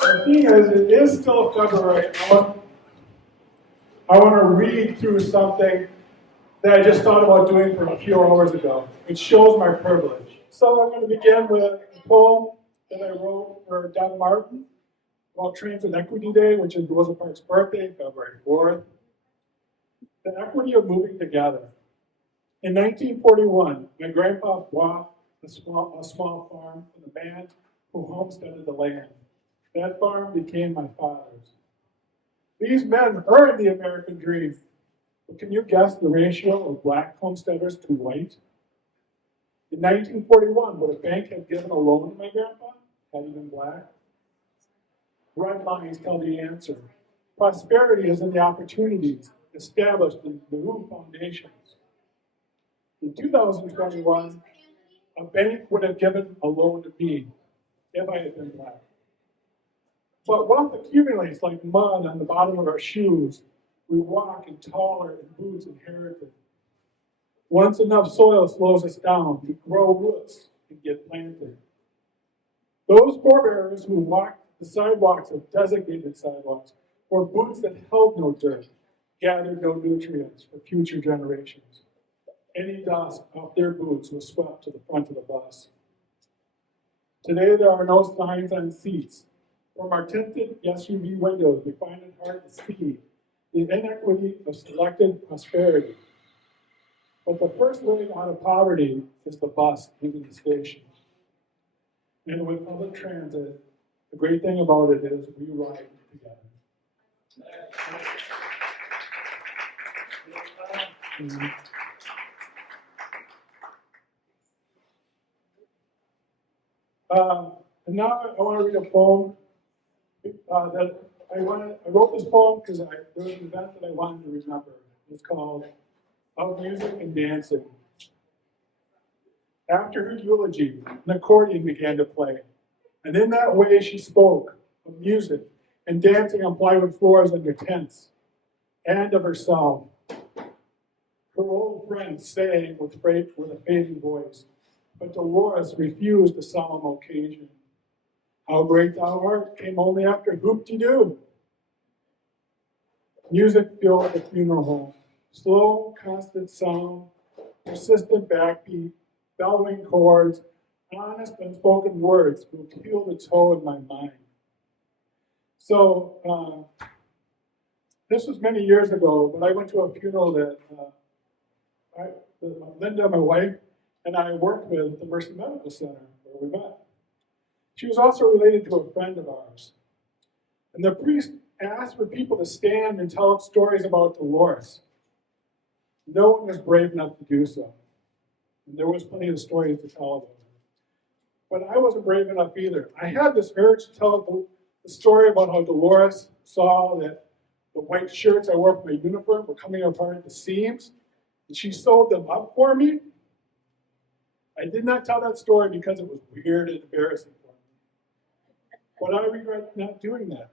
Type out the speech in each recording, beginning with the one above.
The thing is, it is still February. I want to read through something that I just thought about doing for a few hours ago. It shows my privilege. So I'm going to begin with a poem that I wrote for Doug Martin about Transit Equity Day, which is Rosa Parks' birthday, February 4th. The equity of moving together. In 1941, my grandpa bought a small farm from the man who homesteaded the land. That farm became my father's. These men earned the American dream. But can you guess the ratio of black homesteaders to white? In 1941, would a bank have given a loan to my grandpa had he been black? Red lines tell the answer. Prosperity is in the opportunities established in the new foundations. In 2021, a bank would have given a loan to me if I had been black. But wealth accumulates like mud on the bottom of our shoes. We walk in taller in boots inherited. Once enough soil slows us down, we grow roots and get planted. Those forebears who walked the sidewalks of designated sidewalks wore boots that held no dirt, gathered no nutrients for future generations. Any dust off their boots was swept to the front of the bus. Today there are no signs on seats. From our tinted SUV windows, we find it hard to see the inequity of selected prosperity. But the first way out of poverty is the bus leaving the station. And with public transit, the great thing about it is we ride together. And now I want to read a poem that I wrote this poem because there was an event that I wanted to remember. It's called Of Music and Dancing. After her eulogy, an accordion began to play, and in that way she spoke of music and dancing on plywood floors under tents, and of herself. Her old friend sang with a fading voice, but Dolores refused the solemn occasion. How great thou art came only after hoop-de-doo. Music filled the funeral home. Slow, constant sound, persistent backbeat, bellowing chords, honest, unspoken words moved heel to toe in my mind. So, this was many years ago, but I went to a funeral that Linda, my wife, and I worked with at the Mercy Medical Center where we met. She was also related to a friend of ours. And the priest asked for people to stand and tell stories about Dolores. No one was brave enough to do so. And there was plenty of stories to tell about her. But I wasn't brave enough either. I had this urge to tell the story about how Dolores saw that the white shirts I wore for my uniform were coming apart at the seams, and she sewed them up for me. I did not tell that story because it was weird and embarrassing for me. But I regret not doing that.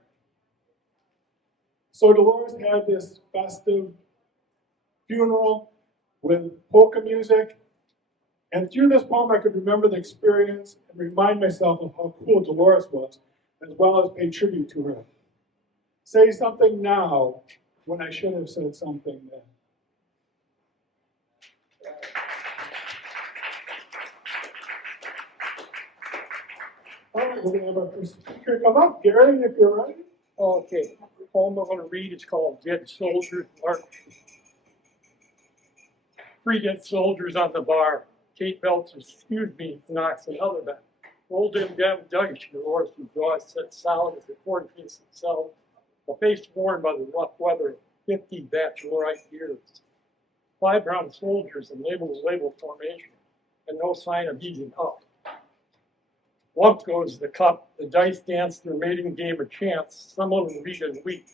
So Dolores had this festive funeral with polka music, and through this poem I could remember the experience and remind myself of how cool Dolores was, as well as pay tribute to her. Say something now when I should have said something then. All right, we're going to have our first speaker come up. Gary, if you're ready. Okay, the poem I'm going to read is called Dead Soldiers March. 3 dead soldiers on the bar. Kate Belts, excuse me, knocks another back. Rolled in down Dutch, the horse who draws set solid as the corn piece itself. A face worn by the rough weather, 50 bachelorite years. 5 brown soldiers in label formation, and no sign of easing up. Lump goes the cup, the dice dance their mating game a chance, some of them weak and weak.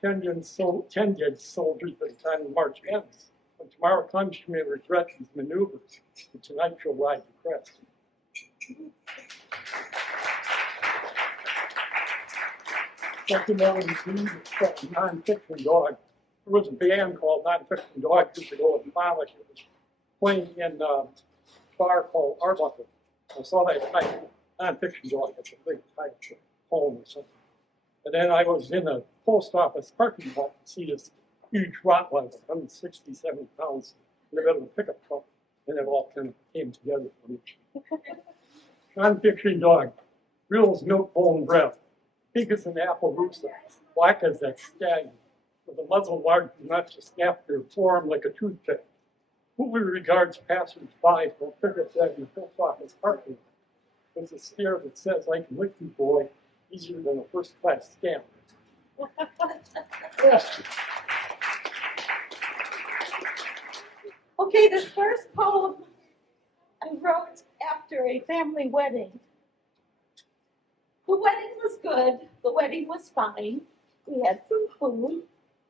10 dead soldiers by the time the march ends. When tomorrow comes, you may regret these maneuvers, and tonight you'll ride the crest. Something else is Non-Fiction Dog. There was a band called Non-Fiction Dog years ago in Polish. It was playing in a bar called Arbuckle. I saw that non-fiction dog. It's a big type poem or something. And then I was in a post office parking lot to see this huge Rottweiler, 160, 70 pounds, in the middle of a pickup truck. And it all kind of came together for me. Non-fiction dog, real as milk bone breath, big as an apple rooster, black as that stag, with a muzzle large enough to snap their forearm like a toothpick. Who regards passers-by for pickups at your post office parking with a stare that says, I can lick you, boy, easier than a first-class scam. Yes. Okay, this first poem I wrote after a family wedding. The wedding was good, the wedding was fine. We had some food,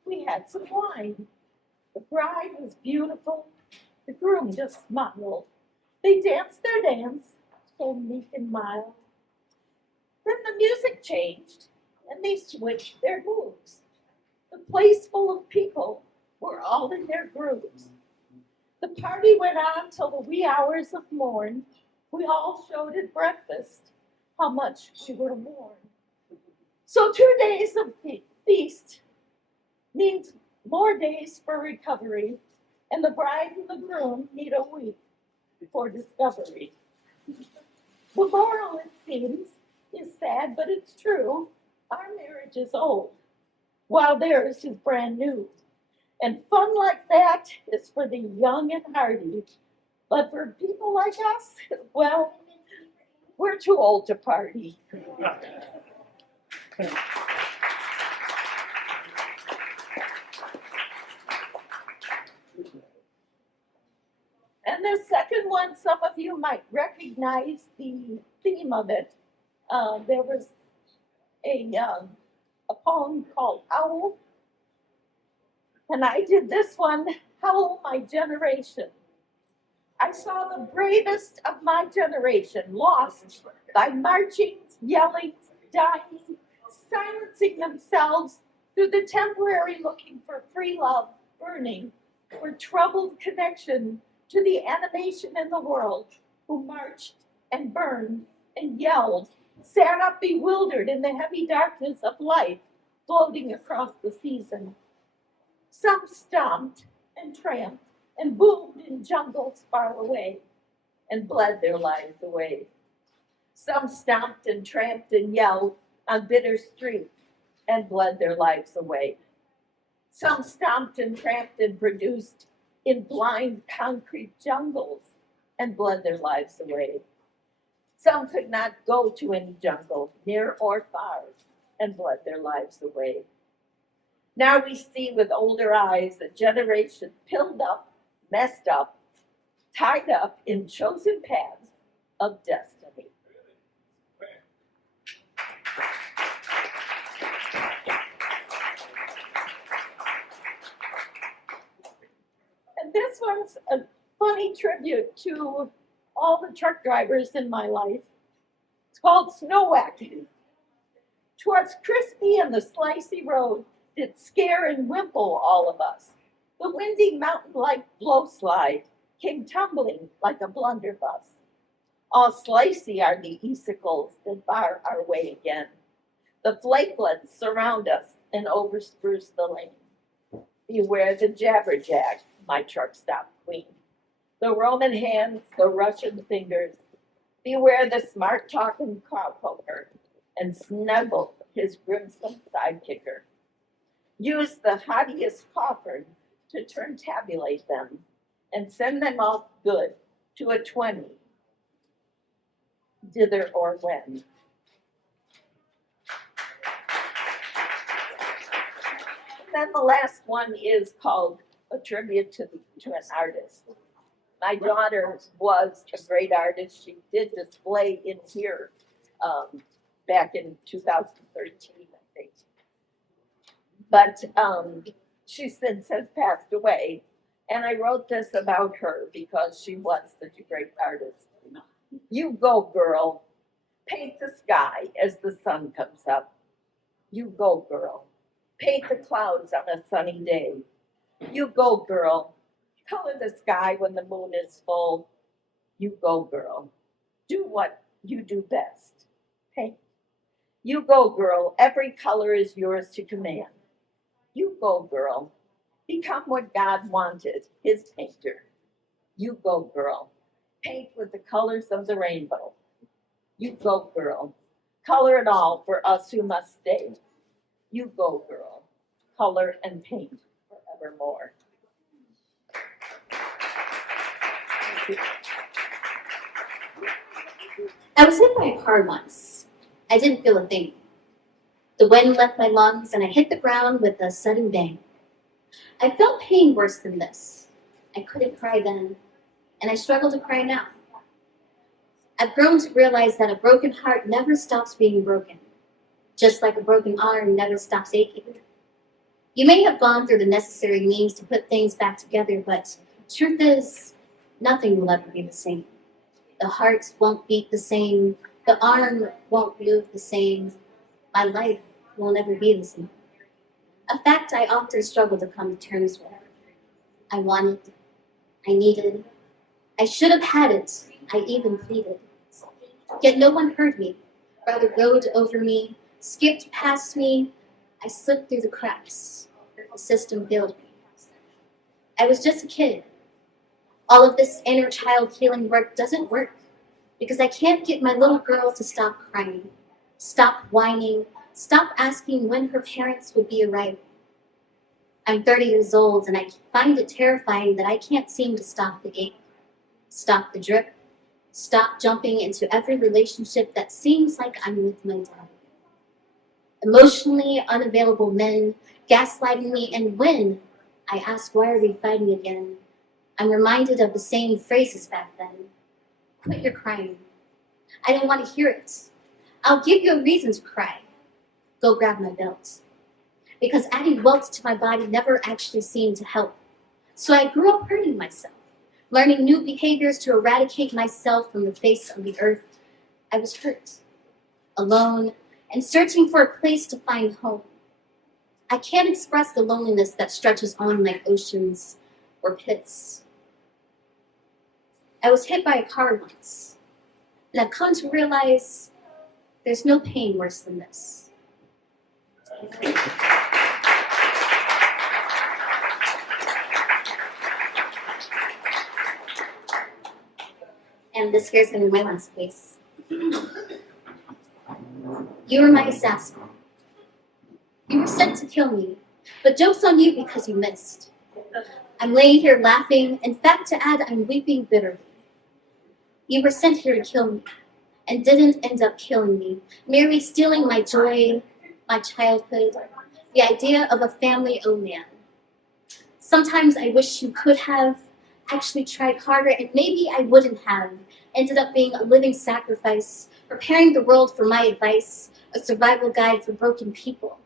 we had some wine. The bride was beautiful, the groom just smiled. They danced their dance, so meek and mild. Then the music changed, and they switched their moves. The place full of people were all in their grooves. The party went on till the wee hours of morn. We all showed at breakfast how much we were worn. So 2 days of feast means more days for recovery, and the bride and the groom need a week for discovery. The moral, it seems, is sad, but it's true. Our marriage is old, while theirs is brand new. And fun like that is for the young and hardy. But for people like us, well, we're too old to party. And the second one, some of you might recognize the theme of it. There was a poem called Howl. And I did this one, Howl My Generation. I saw the bravest of my generation lost by marching, yelling, dying, silencing themselves through the temporary looking for free love, burning, for troubled connection to the animation in the world, who marched and burned and yelled, sat up bewildered in the heavy darkness of life, floating across the season. Some stomped and tramped and boomed in jungles far away and bled their lives away. Some stomped and tramped and yelled on bitter streets and bled their lives away. Some stomped and tramped and produced in blind concrete jungles and bled their lives away. Some could not go to any jungle, near or far, and bled their lives away. Now we see with older eyes a generation pilled up, messed up, tied up in chosen paths of destiny. And this one's a funny tribute to all the truck drivers in my life. It's called Snow Whacking. 'Twas crispy and the slicey road did scare and wimple all of us. The windy mountain-like blow-slide came tumbling like a blunderbuss. All slicey are the icicles that bar our way again. The flakelets surround us and overspruce the lane. Beware the jabberjack, my truck stop queen. The Roman hands, the Russian fingers. Beware the smart-talking cowpoker and snuggle his grimsome sidekicker. Use the haughtiest coffer to turntabulate them and send them off good to a 20, dither or when. And then the last one is called A Tribute to an Artist. My daughter was a great artist. She did display in here back in 2013, I think. But she since has passed away. And I wrote this about her because she was such a great artist. You go, girl. Paint the sky as the sun comes up. You go, girl. Paint the clouds on a sunny day. You go, girl. Color the sky when the moon is full. You go, girl. Do what you do best. Paint. You go, girl. Every color is yours to command. You go, girl. Become what God wanted, his painter. You go, girl. Paint with the colors of the rainbow. You go, girl. Color it all for us who must stay. You go, girl. Color and paint forevermore. I was hit by a car once. I didn't feel a thing. The wind left my lungs and I hit the ground with a sudden bang. I felt pain worse than this. I couldn't cry then, and I struggle to cry now. I've grown to realize that a broken heart never stops being broken, just like a broken arm never stops aching. You may have gone through the necessary means to put things back together, but truth is, nothing will ever be the same. The heart won't beat the same, the arm won't move the same, my life will never be the same. A fact I often struggle to come to terms with. I wanted, I needed, I should have had it, I even pleaded. Yet no one heard me, rather rode over me, skipped past me, I slipped through the cracks. The system failed me. I was just a kid. All of this inner child healing work doesn't work because I can't get my little girl to stop crying, stop whining, stop asking when her parents would be arriving. I'm 30 years old and I find it terrifying that I can't seem to stop the ache, stop the drip, stop jumping into every relationship that seems like I'm with my dad. Emotionally unavailable men gaslighting me, and when I ask why are we fighting again, I'm reminded of the same phrases back then. Quit your crying. I don't want to hear it. I'll give you a reason to cry. Go grab my belt. Because adding welts to my body never actually seemed to help. So I grew up hurting myself, learning new behaviors to eradicate myself from the face of the earth. I was hurt, alone, and searching for a place to find home. I can't express the loneliness that stretches on like oceans or pits. I was hit by a car once, and I've come to realize there's no pain worse than this. And this here's gonna be my last piece. You were my assassin. You were sent to kill me, but joke's on you because you missed. I'm laying here laughing, in fact to add, I'm weeping bitterly. You were sent here to kill me, and didn't end up killing me, merely stealing my joy, my childhood, the idea of a family, oh man. Sometimes I wish you could have actually tried harder, and maybe I wouldn't have ended up being a living sacrifice, preparing the world for my advice, a survival guide for broken people,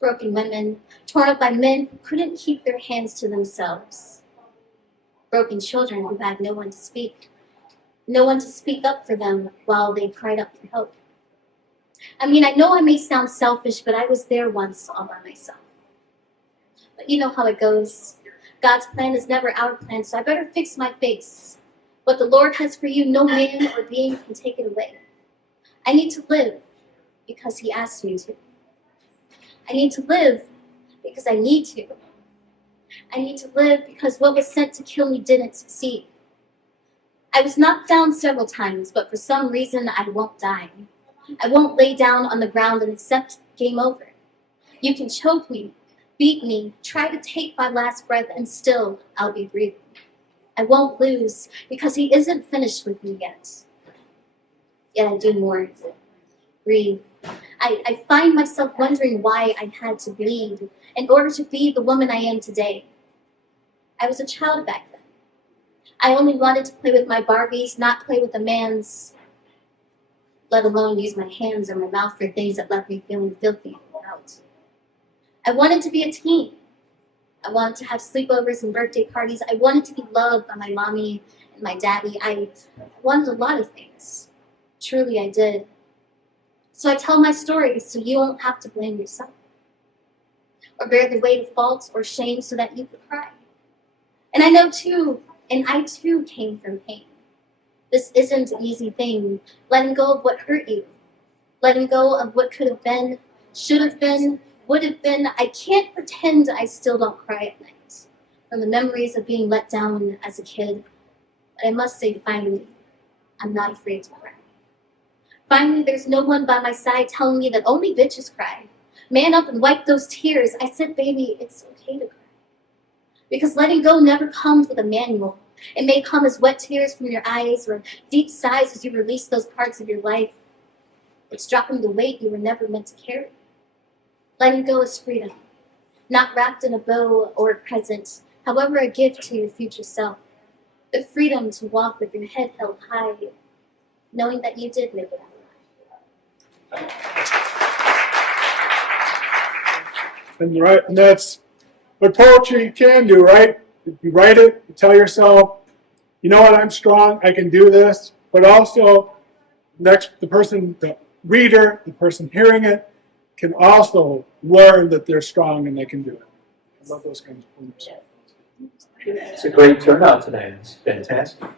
broken women, torn up by men who couldn't keep their hands to themselves, broken children who had no one to speak up for them while they cried out for help. I mean, I know I may sound selfish, but I was there once all by myself. But you know how it goes. God's plan is never our plan, so I better fix my face. What the Lord has for you, no man or being can take it away. I need to live because he asked me to. I need to live because I need to. I need to live because what was sent to kill me didn't succeed. I was knocked down several times, but for some reason I won't die. I won't lay down on the ground and accept game over. You can choke me, beat me, try to take my last breath, and still I'll be breathing. I won't lose because he isn't finished with me yet. Yet I do more. Breathe. I find myself wondering why I had to bleed in order to be the woman I am today. I was a child back then. I only wanted to play with my Barbies, not play with a man's, let alone use my hands or my mouth for things that left me feeling filthy and out. I wanted to be a teen. I wanted to have sleepovers and birthday parties. I wanted to be loved by my mommy and my daddy. I wanted a lot of things. Truly, I did. So I tell my story so you won't have to blame yourself or bear the weight of fault or shame so that you could cry. And I know too, and I too came from pain. This isn't an easy thing, letting go of what hurt you, letting go of what could have been, should have been, would have been. I can't pretend I still don't cry at night from the memories of being let down as a kid. But I must say, finally, I'm not afraid to cry. Finally, there's no one by my side telling me that only bitches cry. Man up and wipe those tears. I said, baby, it's okay to cry. Because letting go never comes with a manual. It may come as wet tears from your eyes or deep sighs as you release those parts of your life. It's dropping the weight you were never meant to carry. Letting go is freedom, not wrapped in a bow or a present, however a gift to your future self. The freedom to walk with your head held high, knowing that you did make it out. And that's what poetry can do, right? You write it, you tell yourself, you know what, I'm strong, I can do this, but also the reader, the person hearing it, can also learn that they're strong and they can do it. I love those kinds of poems. It's a great turnout tonight. It's fantastic.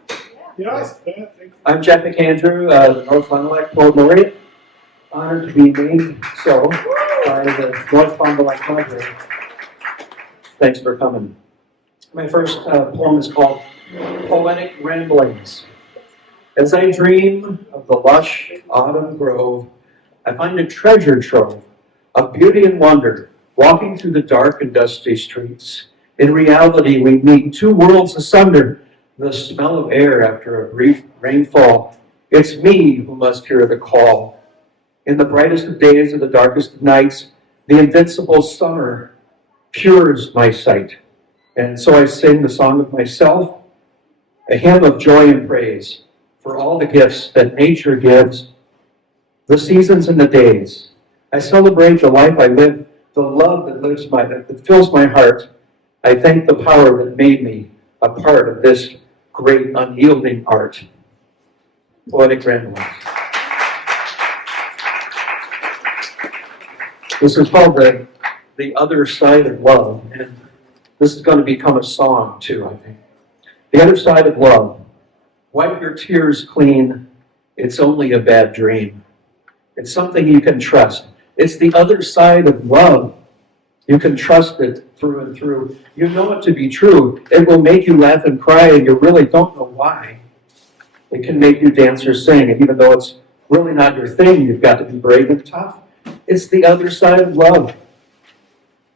Yes. I'm Jeff McAndrew, the North Fond du Lac Poet Laureate. Honored to be named so by the North Fond du Lac Library. Thanks for coming. My first poem is called Poetic Ramblings. As I dream of the lush autumn grove, I find a treasure trove of beauty and wonder, walking through the dark and dusty streets. In reality, we meet two worlds asunder, the smell of air after a brief rainfall. It's me who must hear the call. In the brightest of days or the darkest of nights, the invincible summer pures my sight. And so I sing the song of myself, a hymn of joy and praise for all the gifts that nature gives, the seasons and the days. I celebrate the life I live, the love that fills my heart. I thank the power that made me a part of this great unyielding art. Poetic Ramblings. This is called the Other Side of Love, and this is going to become a song too, I think. The Other Side of Love. Wipe your tears clean. It's only a bad dream. It's something you can trust. It's the other side of love. You can trust it through and through. You know it to be true. It will make you laugh and cry, and you really don't know why. It can make you dance or sing, and even though it's really not your thing, you've got to be brave and tough. It's the other side of love.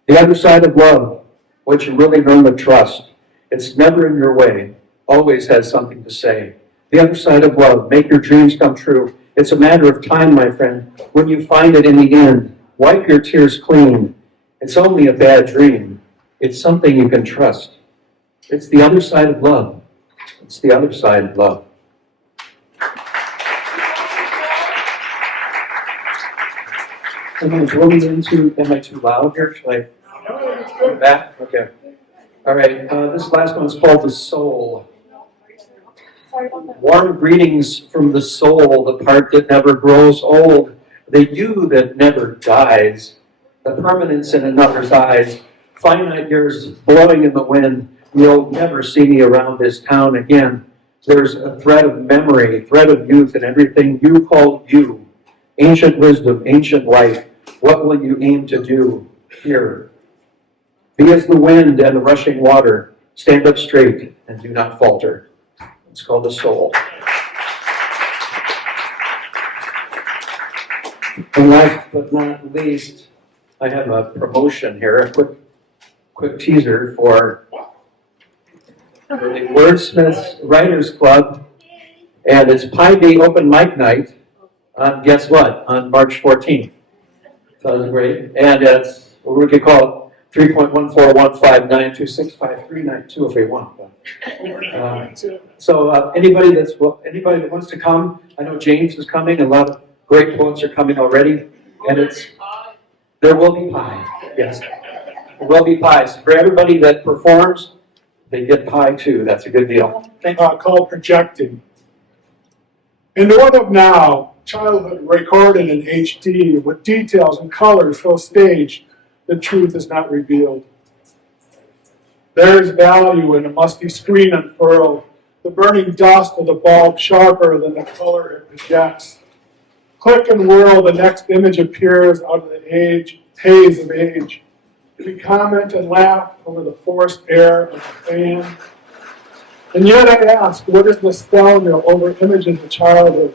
The other side of love, what you really learn to trust. It's never in your way. Always has something to say. The other side of love, make your dreams come true. It's a matter of time, my friend, when you find it in the end. Wipe your tears clean. It's only a bad dream. It's something you can trust. It's the other side of love. It's the other side of love. Am I too loud here? Should I go back? Okay. All right, this last one's called The Soul. Warm greetings from the soul, the part that never grows old, the you that never dies, the permanence in another's eyes, finite years blowing in the wind. You'll never see me around this town again. There's a thread of memory, thread of youth, and everything you call you. Ancient wisdom, ancient life. What will you aim to do here? Be as the wind and the rushing water. Stand up straight and do not falter. It's called The Soul. And last but not least, I have a promotion here, a quick teaser for the Wordsmiths Writers Club, and it's Pi Day Open Mic Night on, guess what, on March 14th. Sounds great. And it's what we could call 3.14159265392 if we want. So anybody that wants to come, I know James is coming. A lot of great poets are coming already, and there will be pie. Yes, there will be pies for everybody that performs. They get pie too. That's a good deal. Called Projecting. In the world of now, childhood recorded in HD with details and colors full stage, the truth is not revealed. There's value in a musty screen unfurled, the burning dust of the bulb sharper than the color it projects. Click and whirl, the next image appears out of the haze of age. We comment and laugh over the forced air of the fan. And yet I ask, what is nostalgia over images of childhood?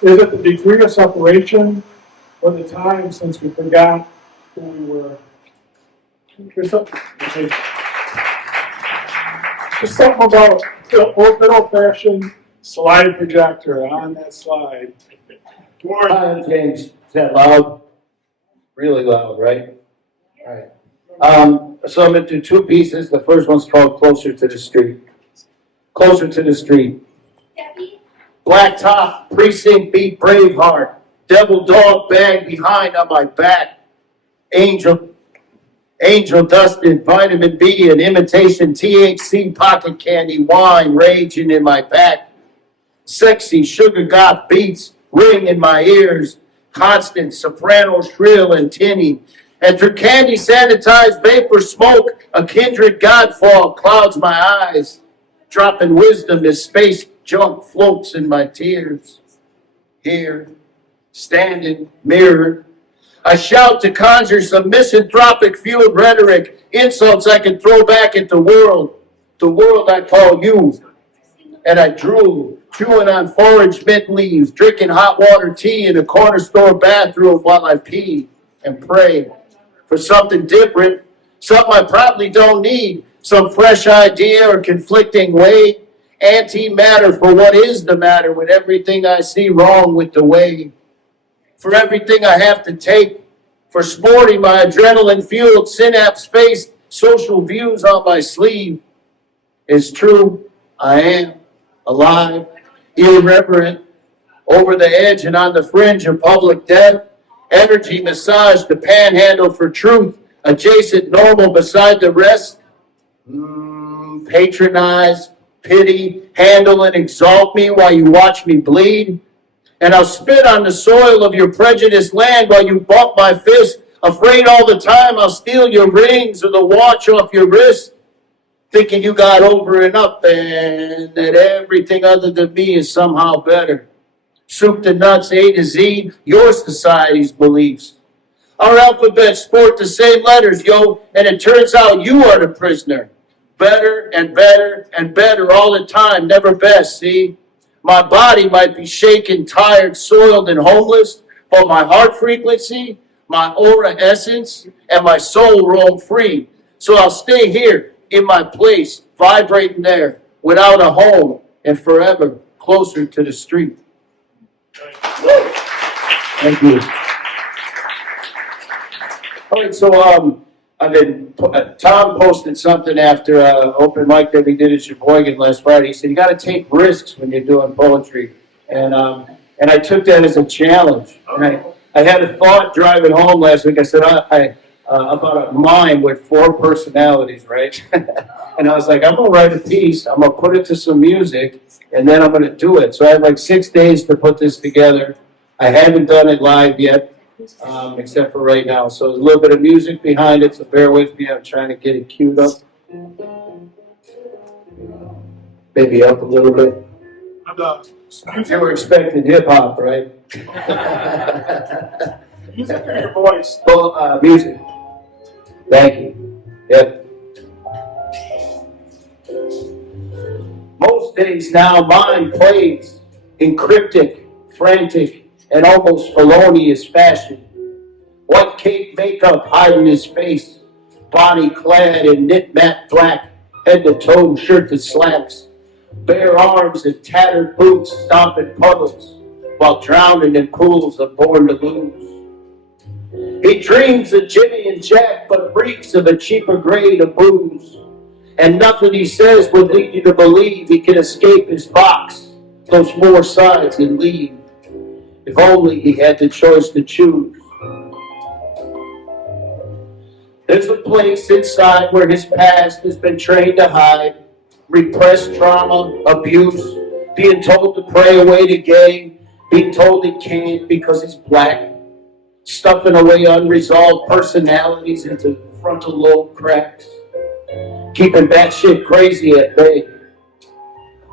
Is it the degree of separation or the time since we forgot who we were? There's something about the old-fashioned slide projector on that slide. Hi, I'm James. Is that loud? Really loud, right? All right. So I'm going to do two pieces. The first one's called Closer to the Street. Closer to the Street. Black top, precinct beat Braveheart. Devil dog bag behind on my back. Angel dusted vitamin B and imitation THC pocket candy wine raging in my back. Sexy sugar goth beats ring in my ears. Constant soprano shrill and tinny. And through candy sanitized vapor smoke, a kindred godfall clouds my eyes. Dropping wisdom as space junk floats in my tears. Here, standing, mirrored, I shout to conjure some misanthropic fueled rhetoric, insults I can throw back at the world I call you. And I drool, chewing on forage mint leaves, drinking hot water tea in a corner store bathroom while I pee and pray for something different, something I probably don't need, some fresh idea or conflicting way, antimatter for what is the matter with everything I see wrong with the way. For everything I have to take, for sporting my adrenaline-fueled, synapse-faced social views on my sleeve. It's true, I am alive, irreverent, over the edge and on the fringe of public death, energy massage the panhandle for truth, adjacent normal beside the rest. Patronize, pity, handle and exalt me while you watch me bleed. And I'll spit on the soil of your prejudiced land while you bump my fist, afraid all the time I'll steal your rings or the watch off your wrist, thinking you got over and up and that everything other than me is somehow better. Soup to nuts, A to Z, your society's beliefs. Our alphabets sport the same letters, yo, and it turns out you are the prisoner. Better and better and better all the time, never best, see? My body might be shaken, tired, soiled, and homeless, but my heart frequency, my aura essence, and my soul roam free. So I'll stay here in my place, vibrating there, without a home, and forever closer to the street. Thank you. All right, so I've been. Tom posted something after open mic that we did at Sheboygan last Friday. He said you got to take risks when you're doing poetry, and I took that as a challenge. And I had a thought driving home last week. I said about a mind with 4 personalities, right? And I was like, I'm gonna write a piece. I'm gonna put it to some music, and then I'm gonna do it. So I had like 6 days to put this together. I haven't done it live yet. Except for right now. So there's a little bit of music behind it, so bear with me. I'm trying to get it queued up. Maybe up a little bit. You were expecting hip-hop, right? Music or your voice? Well, music. Thank you. Yep. Most days now, mine plays in cryptic, frantic, and almost felonious fashion. White cake makeup hiding his face, body clad in knit matte black, head to toe shirt that slacks, bare arms and tattered boots stomping puddles while drowning in pools of born to lose. He dreams of Jimmy and Jack, but reeks of a cheaper grade of booze. And nothing he says would lead you to believe he can escape his box, those 4 sides, and leave. If only he had the choice to choose. There's a place inside where his past has been trained to hide. Repressed trauma, abuse, being told to pray away the gay, being told he can't because he's black, stuffing away unresolved personalities into frontal lobe cracks. keeping batshit crazy at bay.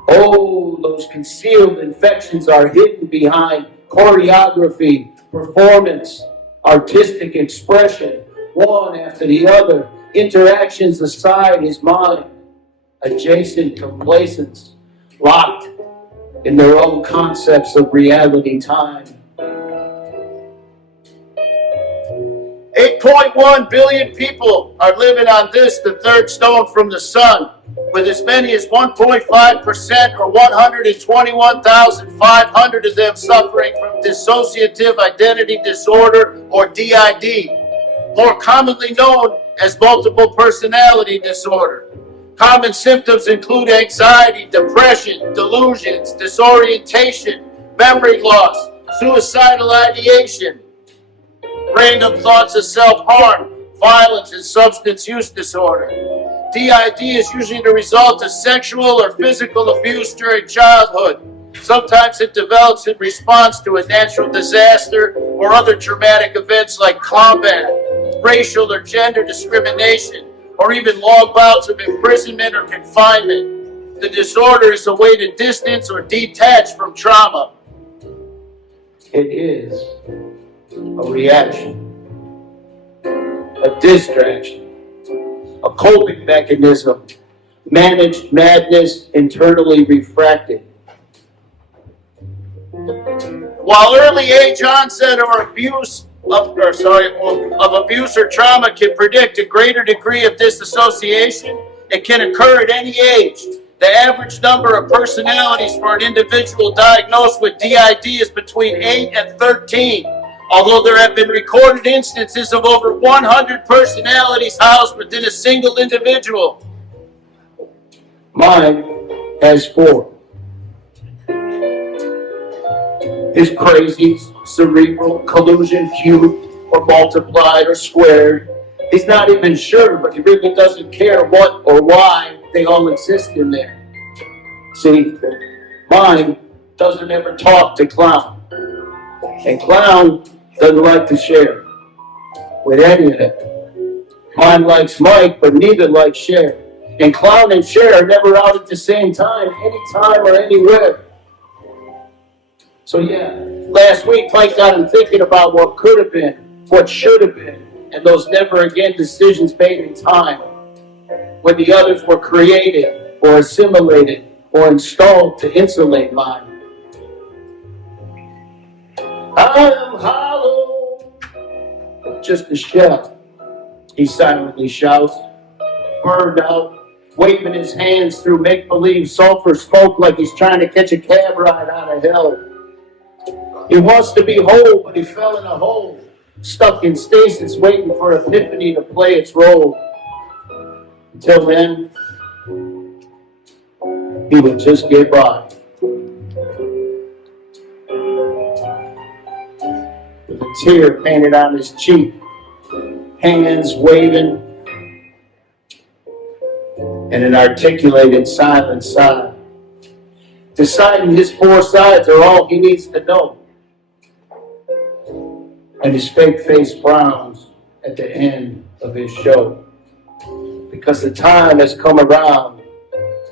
Oh, those concealed infections are hidden behind choreography, performance, artistic expression, one after the other, interactions aside his mind, adjacent complacence, locked in their own concepts of reality time. 8.1 billion people are living on this, the third stone from the sun, with as many as 1.5% or 121,500 of them suffering from dissociative identity disorder or DID, more commonly known as multiple personality disorder. Common symptoms include anxiety, depression, delusions, disorientation, memory loss, suicidal ideation, random thoughts of self-harm, violence, and substance use disorder. DID is usually the result of sexual or physical abuse during childhood. Sometimes it develops in response to a natural disaster or other traumatic events like combat, racial or gender discrimination, or even long bouts of imprisonment or confinement. The disorder is a way to distance or detach from trauma. It is a reaction, a distraction, a coping mechanism, managed madness internally refracted. While early age onset or abuse of abuse or trauma can predict a greater degree of disassociation, it can occur at any age. The average number of personalities for an individual diagnosed with DID is between 8 and 13. Although there have been recorded instances of over 100 personalities housed within a single individual. Mine has 4. Is crazy, cerebral, collusion, cubed, or multiplied, or squared. He's not even sure, but he really doesn't care what or why they all exist in there. See, mine doesn't ever talk to Clown. And Clown doesn't like to share with any of them. Mine likes Mike, but neither likes Cher. And Clown and Cher are never out at the same time, anytime or anywhere. So yeah, last week Mike got him thinking about what could have been, what should have been, and those never again decisions made in time, when the others were created or assimilated or installed to insulate mine. I am hollow, just a shell, he silently shouts, burned out, waving his hands through make-believe sulfur smoke like he's trying to catch a cab ride out of hell. He wants to be whole, but he fell in a hole, stuck in stasis, waiting for epiphany to play its role. Until then, he would just get by. With a tear painted on his cheek, hands waving, and an articulated silent sigh. Deciding his 4 sides are all he needs to know. And his fake face frowns at the end of his show. Because the time has come around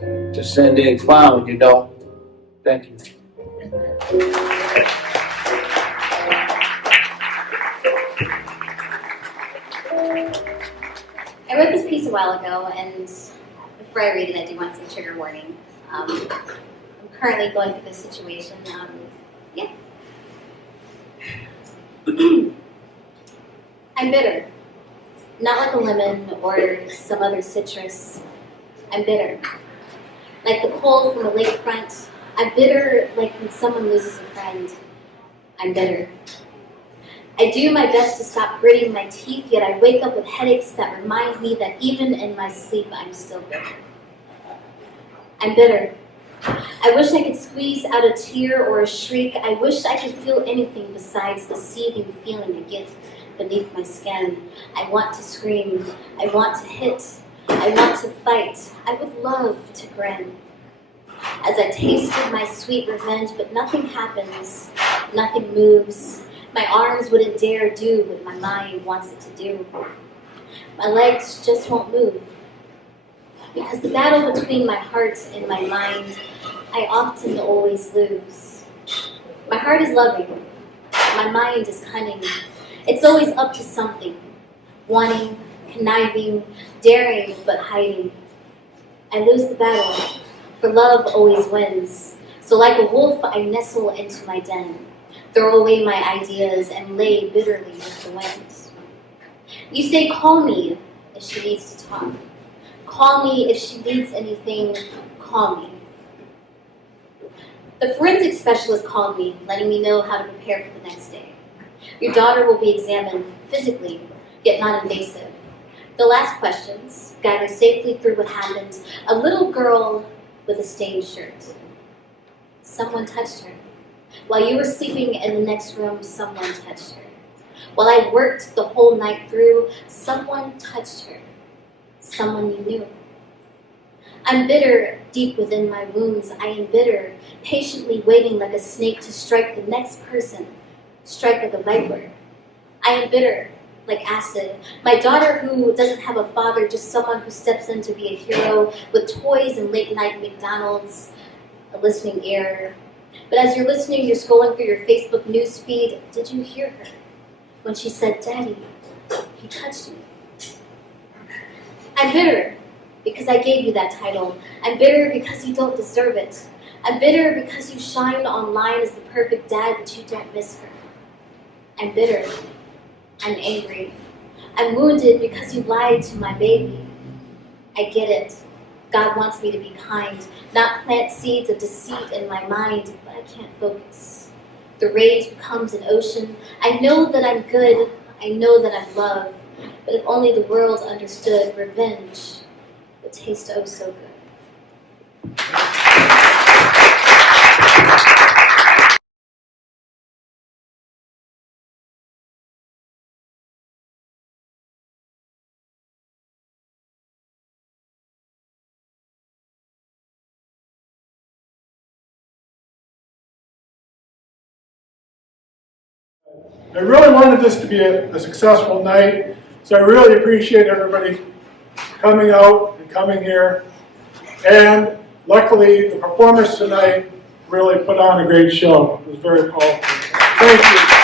to send in Clown, you know. Thank you. I wrote this piece a while ago, and before I read it, I do want some trigger warning. I'm currently going through this situation. I'm bitter. Not like a lemon or some other citrus. I'm bitter. Like the cold from the lakefront. I'm bitter like when someone loses a friend. I'm bitter. I do my best to stop gritting my teeth, yet I wake up with headaches that remind me that even in my sleep, I'm still bitter. I'm bitter. I wish I could squeeze out a tear or a shriek. I wish I could feel anything besides the seething feeling I get beneath my skin. I want to scream. I want to hit. I want to fight. I would love to grin. As I tasted my sweet revenge, but nothing happens. Nothing moves. My arms wouldn't dare do what my mind wants it to do. My legs just won't move. because the battle between my heart and my mind, I often always lose. My heart is loving, my mind is cunning. It's always up to something, wanting, conniving, daring, but hiding. I lose the battle, for love always wins. So like a wolf, I nestle into my den, throw away my ideas, and lay bitterly with the wind. You say, call me if she needs to talk. Call me if she needs anything, call me. The forensic specialist called me, letting me know how to prepare for the next day. Your daughter will be examined physically, yet not invasive. The last questions guide her safely through what happened. A little girl with a stained shirt. Someone touched her. While you were sleeping in the next room, someone touched her. While I worked the whole night through, someone touched her. Someone you knew. I'm bitter deep within my wounds. I am bitter, patiently waiting like a snake to strike the next person, strike like a viper. I am bitter, like acid. My daughter who doesn't have a father, just someone who steps in to be a hero with toys and late night McDonald's, a listening ear. But as you're listening, you're scrolling through your Facebook news feed. Did you hear her when she said, Daddy, he touched me? I'm bitter because I gave you that title. I'm bitter because you don't deserve it. I'm bitter because you shine online as the perfect dad, but you don't miss her. I'm bitter. I'm angry. I'm wounded because you lied to my baby. I get it. God wants me to be kind, not plant seeds of deceit in my mind, but I can't focus. The rage becomes an ocean. I know that I'm good. I know that I'm loved. But if only the world understood, revenge would taste oh so good. I really wanted this to be a successful night, so I really appreciate everybody coming out and coming here. And luckily, the performers tonight really put on a great show. It was very powerful. Thank you.